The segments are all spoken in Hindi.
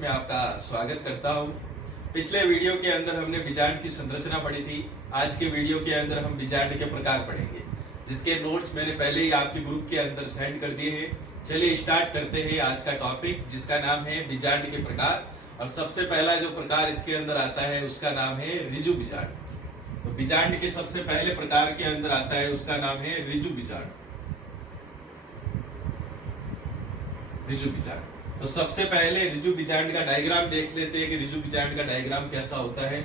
में आपका स्वागत करता हूं। पिछले वीडियो के अंदर हमने बीजांड की संरचना पढ़ी थी। आज के वीडियो के अंदर हम बीजांड के प्रकार पढ़ेंगे, जिसके नोट्स मैंने पहले ही आपके ग्रुप के अंदर सेंड कर दिए हैं। चलिए स्टार्ट करते हैं आज का टॉपिक, जिसका नाम है बीजांड के प्रकार। और सबसे पहला जो प्रकार इसके अंदर आता है उसका नाम है ऋजु बीजांड। तो बीजांड के सबसे पहले प्रकार के अंदर आता है उसका नाम है ऋजु बीजांड। ऋजु बीजांड। तो सबसे पहले ऋजु बीजांड का डायग्राम देख लेते हैं कि ऋजु बीजांड का डायग्राम कैसा होता है।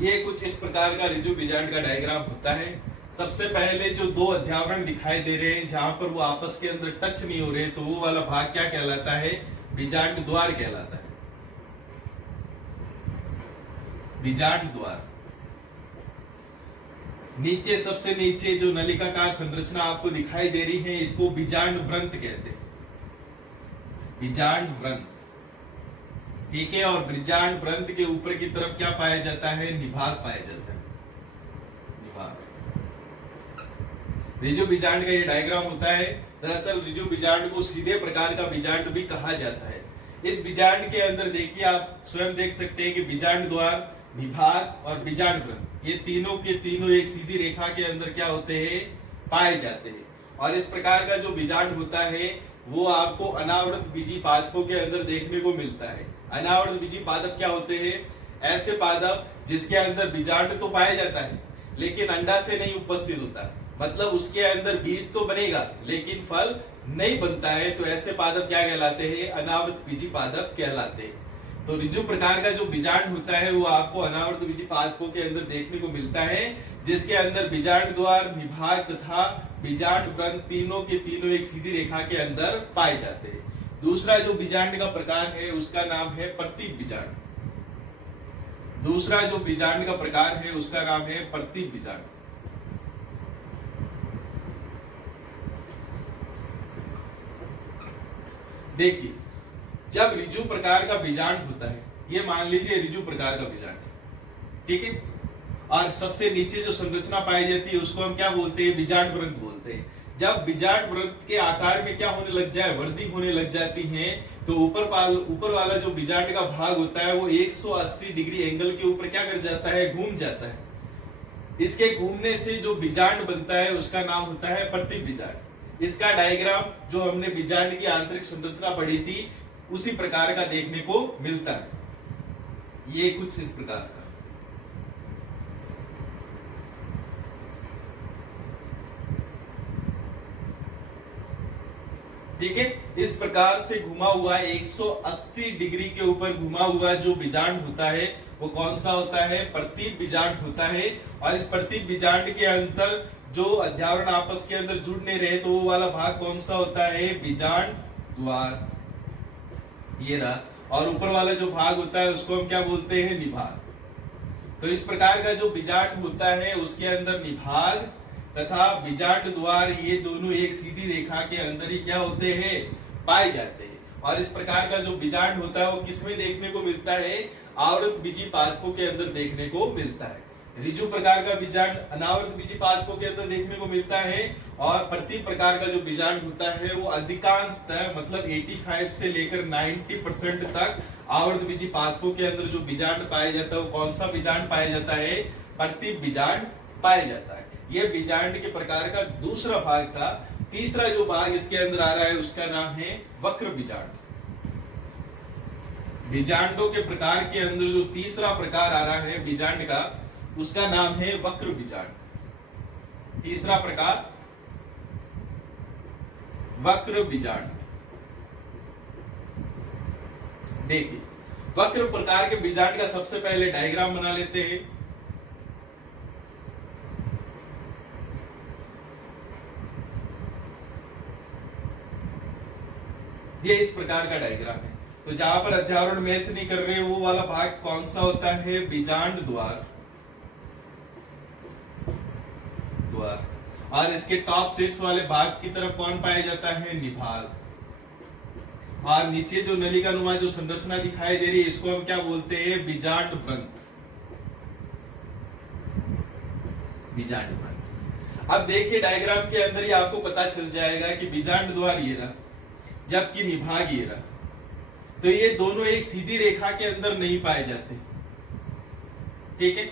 ये कुछ इस प्रकार का ऋजु बीजांड का डायग्राम होता है। सबसे पहले जो दो अध्यावरण दिखाई दे रहे हैं जहां पर वो आपस के अंदर टच नहीं हो रहे, तो वो वाला भाग क्या कहलाता है? बीजांड द्वार कहलाता है। बीजांड द्वार। नीचे सबसे नीचे जो नलिकाकार संरचना आपको दिखाई दे रही है, इसको बीजांड व्रंत कहते हैं। बीजांड व्रंत, ठीक है। और बीजांड व्रंत के ऊपर की तरफ क्या पाया जाता है? निभाग पाया जाता है। निभाग। ऋजु बीजांड का ये डायग्राम होता है। दरअसल ऋजु बीजांड को सीधे प्रकार का बीजांड भी कहा जाता है। इस बीजांड के अंदर देखिए, आप स्वयं देख सकते हैं कि बीजांड द्वार, निभाग और बीजांड व्रंत, ये तीनों के तीनों एक सीधी रेखा के अंदर क्या होते हैं? पाए जाते हैं। और इस प्रकार का जो बीजांड होता है वो आपको अनावृत बीजी पादपों के अंदर देखने को मिलता है। अनावृत बीजी पादप क्या होते हैं? ऐसे पादप जिसके अंदर बीजांड तो पाया जाता है लेकिन अंडा से नहीं उपस्थित होता, मतलब उसके अंदर बीज तो बनेगा लेकिन फल नहीं बनता है। तो ऐसे पादप क्या कहलाते हैं? अनावृत बीजी पादप कहलाते हैं। तो ऋजु प्रकार का जो बीजांड होता है वो आपको अनावृत बीजी पादपों के अंदर देखने को मिलता है, जिसके अंदर बीजांड द्वार, निभाग तथा बीजांड व्रंत तीनों के तीनों एक सीधी रेखा के अंदर पाए जाते हैं। दूसरा जो बीजांड का प्रकार है उसका नाम है प्रतीप बीजांड। दूसरा जो बीजांड का प्रकार है उसका नाम है प्रतीप बीजांड। देखिए, जब ऋजु प्रकार का बीजांड होता है, ये मान लीजिए ऋजु प्रकार का बीजांड है, ठीक है। और सबसे नीचे जो संरचना पाई जाती है उसको हम क्या बोलते हैं? बीजांड व्रंत बोलते हैं। जब बीजांड व्रंत के आकार में क्या होने लग जाए? वृद्धि होने लग जाती है, तो ऊपर वाला जो बीजांड का भाग होता है वो 180 डिग्री एंगल के ऊपर क्या कर जाता है? घूम जाता है। इसके घूमने से जो बीजांड बनता है उसका नाम होता है प्रतीप बीजांड। इसका डायग्राम जो हमने बीजांड की आंतरिक संरचना पढ़ी थी उसी प्रकार का देखने को मिलता है। ये कुछ इस प्रकार का, ठीक है। इस प्रकार से घुमा हुआ 180 डिग्री के ऊपर घुमा हुआ जो बीजांड होता है वो कौन सा होता है? प्रतीप बीजांड होता है। और इस प्रतीप बीजांड के अंदर जो अध्यावरण आपस के अंदर जुड़ नहीं रहे, तो वो वाला भाग कौन सा होता है? बीजांड द्वार। ये रहा। और ऊपर वाला जो भाग होता है उसको हम क्या बोलते हैं? निभाग। तो इस प्रकार का जो बीजांड होता है उसके अंदर निभाग तथा बीजांड द्वार, ये दोनों एक सीधी रेखा के अंदर ही क्या होते हैं? पाए जाते हैं। और इस प्रकार का जो बीजांड होता है वो किसमें देखने को मिलता है? आवृत बीजी पादपों के अंदर देखने को मिलता है। ऋजु प्रकार का बीजांड अनावृत बीजी पादपों के अंदर देखने को मिलता है। और प्रतीप प्रकार का जो बीजांड होता है वो अधिकांशतः, मतलब 85 से लेकर 90% तक आवृत बीजी पादपों के अंदर जो बीजांड पाया जाता है वो कौन सा बीजांड पाया जाता है? प्रतीप बीजांड पाया जाता है। यह बीजांड के प्रकार का दूसरा भाग था। तीसरा जो भाग इसके अंदर आ रहा है उसका नाम है वक्र बीजांड। बीजांडों के प्रकार के अंदर जो तीसरा प्रकार आ रहा है बीजांड का, उसका नाम है वक्र बीजांड। तीसरा प्रकार वक्र बीजांड। देखिए, वक्र प्रकार के बीजांड का सबसे पहले डायग्राम बना लेते हैं। ये इस प्रकार का डायग्राम है। तो जहां पर अध्यावरण मैच नहीं कर रहे वो वाला भाग कौन सा होता है? बीजांड द्वार। और इसके टॉप सीट्स वाले भाग की तरफ कौन पाया जाता है? निभाग। और नीचे जो नलिकानुमा जो संरचना दिखाई दे रही है इसको हम क्या बोलते हैं, बीजांड व्रंत। बीजांड व्रंत। अब देखिए डायग्राम के अंदर ही आपको पता चल जाएगा कि बीजांड द्वार ये रहा, जबकि निभाग ये रहा, तो ये दोनों एक सीधी रेखा के अंदर नहीं पाए जाते। ठीक है।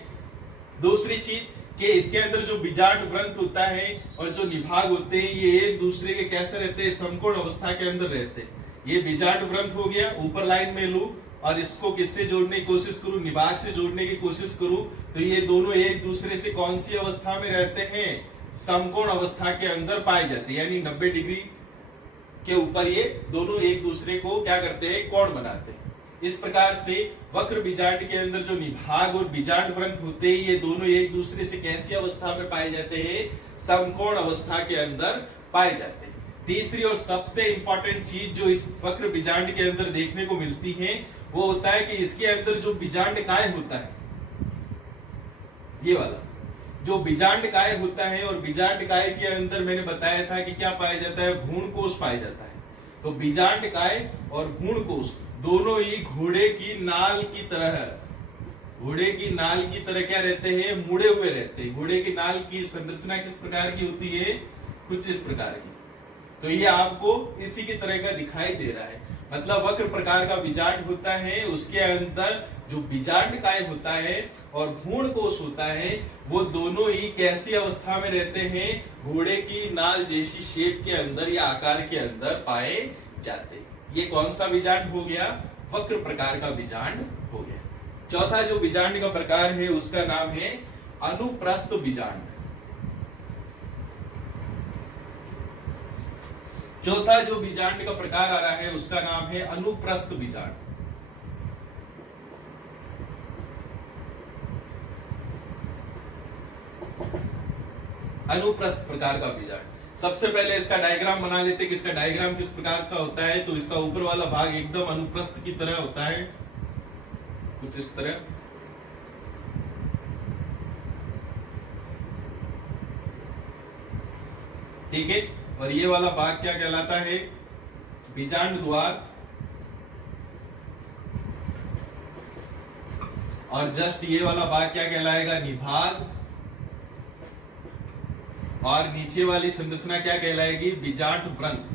दूसरी चीज कि इसके अंदर जो बीजांड व्रंत होता है और जो निभाग होते हैं ये एक दूसरे के कैसे रहते हैं, समकोण अवस्था के अंदर रहते हैं। ये बीजांड व्रंत हो गया, ऊपर लाइन में लू और इसको किससे जोड़ने की कोशिश करूं, निभाग से जोड़ने की कोशिश करूं, तो ये दोनों एक दूसरे से कौन सी अवस्था में रहते हैं, समकोण अवस्था के अंदर पाए जाते हैं। यानी 90 डिग्री के ऊपर ये दोनों एक दूसरे को क्या करते हैं, कोण बनाते हैं। इस प्रकार से वक्र बीजांड के अंदर जो निभाग और बीजांड व्रंत होते हैं ये दोनों एक दूसरे से कैसी अवस्था में पाए जाते हैं, समकोण अवस्था के अंदर पाए जाते हैं। तीसरी और सबसे इंपॉर्टेंट चीज जो इस वक्र बीजांड के अंदर देखने को मिलती है वो होता है कि इसके अंदर जो बीजांड काय होता है, ये वाला जो बीजांड काय होता है, और बीजांड काय के अंदर मैंने बताया था कि क्या पाया जाता है, भ्रूण कोष पाया जाता है। तो बीजांड काय और भ्रूण कोष दोनों ही घोड़े की नाल की तरह, घोड़े की नाल की तरह क्या रहते हैं, मुड़े हुए रहते हैं। घोड़े की नाल की संरचना किस प्रकार की होती है, कुछ इस प्रकार की। तो ये आपको इसी की तरह का दिखाई दे रहा है। मतलब वक्र प्रकार का बीजांड होता है, उसके अंदर जो बीजांड काय होता है और भ्रूण कोष होता है वो दोनों ही कैसी अवस्था में रहते हैं, घोड़े की नाल जैसी शेप के अंदर या आकार के अंदर पाए जाते हैं। ये कौन सा बीजांड हो गया, वक्र प्रकार का बीजांड हो गया। चौथा जो बीजांड का प्रकार है उसका नाम है अनुप्रस्थ बीजांड। चौथा जो बीजांड का प्रकार आ रहा है उसका नाम है अनुप्रस्थ बीजांड। अनुप्रस्थ प्रकार का बीजांड। सबसे पहले इसका डायग्राम बना लेते हैं कि इसका डायग्राम किस प्रकार का होता है। तो इसका ऊपर वाला भाग एकदम अनुप्रस्थ की तरह होता है, कुछ इस तरह। ठीक है। और ये वाला भाग क्या कहलाता है, बीजांड द्वार। और जस्ट ये वाला भाग क्या कहलाएगा, निभाग। और नीचे वाली संरचना क्या कहलाएगी, बीजांड व्रंत।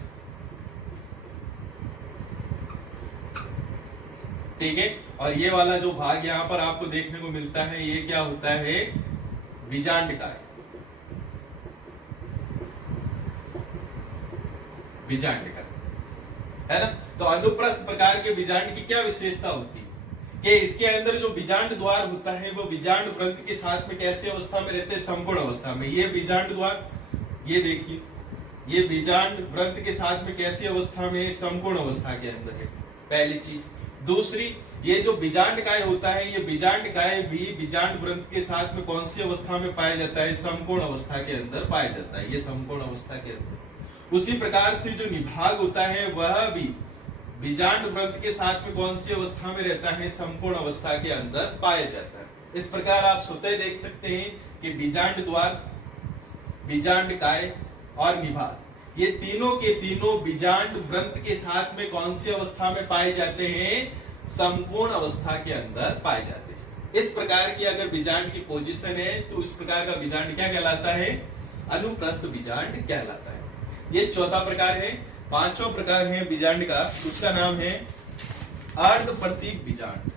ठीक है। और ये वाला जो भाग यहां पर आपको देखने को मिलता है ये क्या होता है, बीजांड काय। बीजांड काय है ना। तो अनुप्रस्थ प्रकार के बीजांड की क्या विशेषता होती है कि इसके अंदर जो बीजांड द्वार होता है वो बीजांड व्रंत के साथ में कैसी अवस्था में रहते हैं, समकोण अवस्था में। ये बीजांड द्वार, ये देखिए, ये बीजांड व्रंत के साथ में कैसी अवस्था में, समकोण अवस्था के अंदर है, पहली चीज। दूसरी, ये जो बीजांड काय होता है ये बीजांड काय भी बीजांड व्रंत के साथ में कौन सी अवस्था में पाया जाता है, समकोण अवस्था के अंदर पाया जाता है, ये समकोण अवस्था के अंदर। उसी प्रकार से जो निभाग होता है वह भी बीजांड व्रंत के साथ में कौन सी अवस्था में रहता है, समकोण अवस्था के अंदर पाया जाता है। इस प्रकार आप स्वतः देख सकते हैं कि बीजांड द्वार, बीजांड काय और निभाग ये तीनों के तीनों बीजांड व्रंत के साथ में कौन सी अवस्था में पाए जाते हैं, समकोण अवस्था के अंदर पाए जाते हैं। इस प्रकार की अगर बीजांड की पोजीशन है तो इस प्रकार का बीजांड क्या कहलाता है, अनुप्रस्थ बीजांड कहलाता है। ये चौथा प्रकार है। पांचवा प्रकार है बीजांड का, उसका नाम है अर्धप्रतीप बीजांड।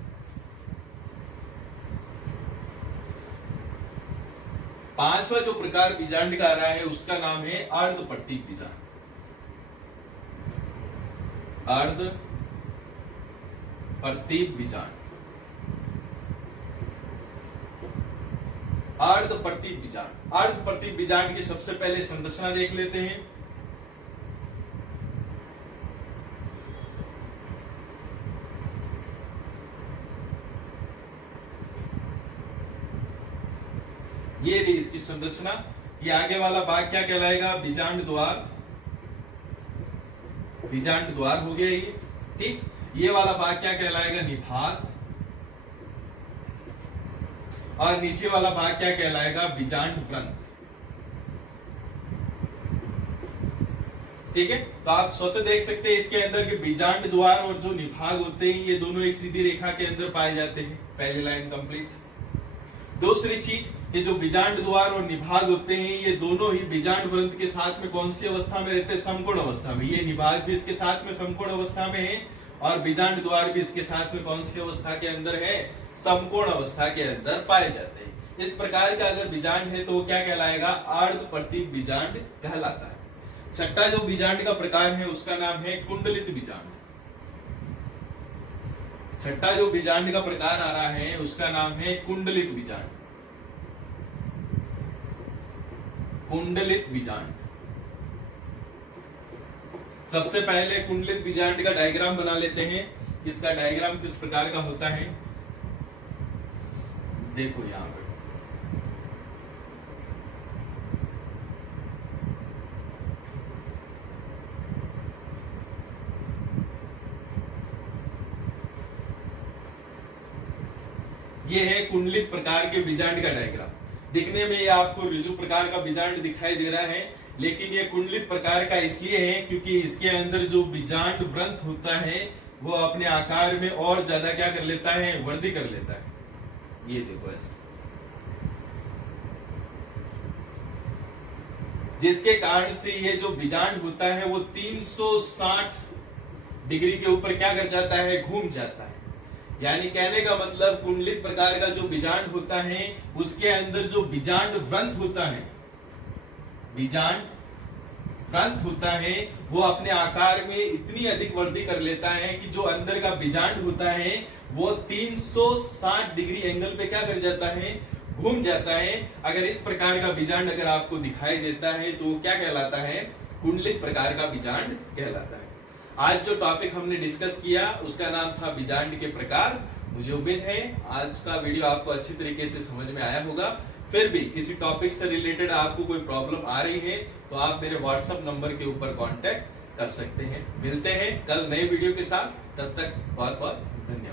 पांचवा जो प्रकार बीजांड का आ रहा है उसका नाम है अर्धप्रतीप बीजांड। अर्धप्रतीप बीजांड। अर्धप्रतीप बीजांड। अर्धप्रतीप बीजांड की सबसे पहले संरचना देख लेते हैं। ये रही इसकी संरचना। ये आगे वाला भाग क्या कहलाएगा, बीजांड द्वार। बीजांड द्वार हो गया ये, ठीक। ये वाला भाग क्या कहलाएगा, निभाग। और नीचे वाला भाग क्या कहलाएगा, बीजांड व्रंत। ठीक है, तो आप स्वतः देख सकते हैं इसके अंदर के बीजांड द्वार और जो निभाग होते हैं ये दोनों एक सीधी रेखा के अंदर पाए जाते हैं। पहली लाइन कंप्लीट। दूसरी चीज, ये जो बीजांड द्वार और निभाग होते हैं ये दोनों ही बीजांड वृंत के साथ में कौन सी अवस्था में रहते हैं? समकोण अवस्था में। ये निभाग भी इसके साथ में समकोण अवस्था में है और बीजांड द्वार भी इसके साथ में कौन सी अवस्था के अंदर है? समकोण अवस्था के अंदर पाए जाते हैं। इस प्रकार का अगर बीजांड है तो वो क्या कहलाएगा? अर्ध प्रतीप बीजांड कहलाता है। छठा जो बीजांड का प्रकार है उसका नाम है कुंडलित बीजांड। छठा जो बीजांड का प्रकार आ रहा है उसका नाम है कुंडलित बीजांड। कुंडलित बीजांड। सबसे पहले कुंडलित बीजांड का डायग्राम बना लेते हैं। इसका डायग्राम किस प्रकार का होता है देखो यहां पे। ये है कुंडलित प्रकार के बीजांड का डायग्राम। दिखने में ये आपको ऋजु प्रकार का बीजांड दिखाई दे रहा है, लेकिन ये कुंडलित प्रकार का इसलिए है क्योंकि इसके अंदर जो बीजांड वृंत होता है वो अपने आकार में और ज्यादा क्या कर लेता है? वृद्धि कर लेता है। ये देखो ऐसे, जिसके कारण से ये जो बीजांड होता है वो 360 डिग्री के ऊपर क्या कर जाता है? घूम जाता है। यानी कहने का मतलब कुंडलित प्रकार का जो बीजांड होता है उसके अंदर जो बीजांड वृंत होता है, बीजांड वृंत होता है वो अपने आकार में इतनी अधिक वृद्धि कर लेता है कि जो अंदर का बीजांड होता है वो 360 डिग्री एंगल पे क्या कर जाता है? घूम जाता है। अगर इस प्रकार का बीजांड अगर आपको दिखाई देता है तो वो क्या कहलाता है? कुंडलित प्रकार का बीजांड कहलाता है। आज जो टॉपिक हमने डिस्कस किया उसका नाम था बीजांड के प्रकार। मुझे उम्मीद है आज का वीडियो आपको अच्छी तरीके से समझ में आया होगा। फिर भी किसी टॉपिक से रिलेटेड आपको कोई प्रॉब्लम आ रही है तो आप मेरे व्हाट्सएप नंबर के ऊपर कांटेक्ट कर सकते हैं। मिलते हैं कल नए वीडियो के साथ, तब तक बहुत बहुत धन्यवाद।